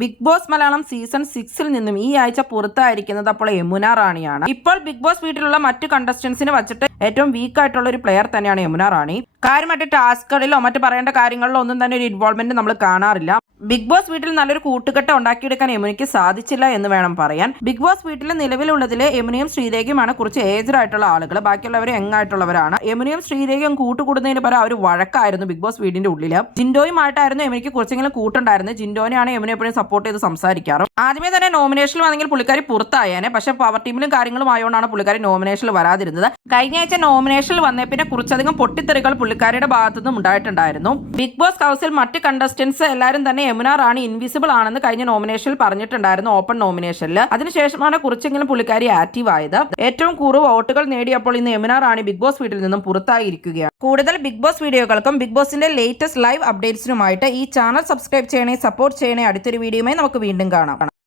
Big boss Malayalam season 6 നിന്നും ഈ ആഴ്ച പുറത്തായിരിക്കുന്നത് അപ്പോൾ യമുന റാണിയാണ്. ഇപ്പോൾ ബിഗ് ബോസ് വീട്ടിലുള്ള മറ്റു കണ്ടസ്റ്റൻസിനെ വച്ചിട്ട് ഏറ്റവും വീക്ക് ആയിട്ടുള്ള ഒരു പ്ലെയർ തന്നെയാണ് യമുന റാണി. കാര്യമായിട്ട് ടാസ്കുകളിലോ മറ്റു പറയേണ്ട കാര്യങ്ങളിലോ ഒന്നും തന്നെ ഒരു ഇൻവോൾവ്മെന്റ് നമ്മൾ കാണാറില്ല. ബിഗ് ബോസ് വീട്ടിൽ നല്ലൊരു കൂട്ടുകെട്ട് ഉണ്ടാക്കിയെടുക്കാൻ യമുനയ്ക്ക് സാധിച്ചില്ല എന്ന് വേണം പറയാൻ. ബിഗ് ബോസ് വീട്ടിൽ നിലവിലുള്ളതിൽ യമുനയും ശ്രീരേഖയുമാണ് കുറച്ച് ഏജ്ഡ് ആയിട്ടുള്ള ആളുകൾ, ബാക്കിയുള്ളവർ യങ് ആയിട്ടുള്ളവരാണ്. യമുനയും ശ്രീരേഖയും കൂട്ടുകൂടുന്നതിന് പകരം അവർ വഴക്കായിരുന്നു ബിഗ് ബോസ് വീടിന്റെ ഉള്ളിൽ. ജിൻഡോയുമായിട്ടായിരുന്നു യമുനയ്ക്ക് കുറച്ചെങ്കിലും കൂട്ടുണ്ടായിരുന്നു. ജിൻഡോനെയാണ് യമുന എപ്പോഴും സപ്പോർട്ട് ചെയ്ത് സംസാരിക്കാറ്. ആദ്യമേ തന്നെ നോമിനേഷനിൽ വന്നെങ്കിൽ പുള്ളിക്കാരി പുറത്തായേനെ, പക്ഷെ പവർ ടീമിലും കാര്യങ്ങളും ആയതുകൊണ്ടാണ് പുള്ളിക്കാരി നോമിനേഷനിൽ വരാതിരുന്നത്. കഴിഞ്ഞ ആഴ്ച നോമിനേഷനിൽ വന്നേ പിന്നെ കുറച്ചധികം പൊട്ടിത്തെറികൾ പുള്ളിക്കാരിയുടെ ഭാഗത്തുനിന്നും ഉണ്ടായിട്ടുണ്ടായിരുന്നു. ബിഗ് ബോസ് ഹൗസിൽ മറ്റ് കണ്ടസ്റ്റൻസ് എല്ലാവരും തന്നെ യമുന റാണി ഇൻവിസിബിൾ ആണെന്ന് കഴിഞ്ഞ നോമിനേഷനിൽ പറഞ്ഞിട്ടുണ്ടായിരുന്നു, ഓപ്പൺ നോമിനേഷനിൽ. അതിനുശേഷമാണ് കുറച്ചെങ്കിലും പുള്ളിക്കാരി ആക്റ്റീവ് ആയത്. ഏറ്റവും കൂടുതൽ വോട്ടുകൾ നേടിയപ്പോൾ ഇന്ന് യമുന റാണി ബിഗ് ബോസ് വീട്ടിൽ നിന്നും പുറത്തായിരിക്കുകയാണ്. കൂടുതൽ ബിഗ് ബോസ് വീഡിയോകൾക്കും ബിഗ് ബോസിന്റെ ലേറ്റസ്റ്റ് ലൈവ് അപ്ഡേറ്റ്സിനുമായിട്ട് ഈ ചാനൽ സബ്സ്ക്രൈബ് ചെയ്യണേ, സപ്പോർട്ട് ചെയ്യണേ. അടുത്തൊരു വീഡിയോയുമായി നമുക്ക് വീണ്ടും കാണാം.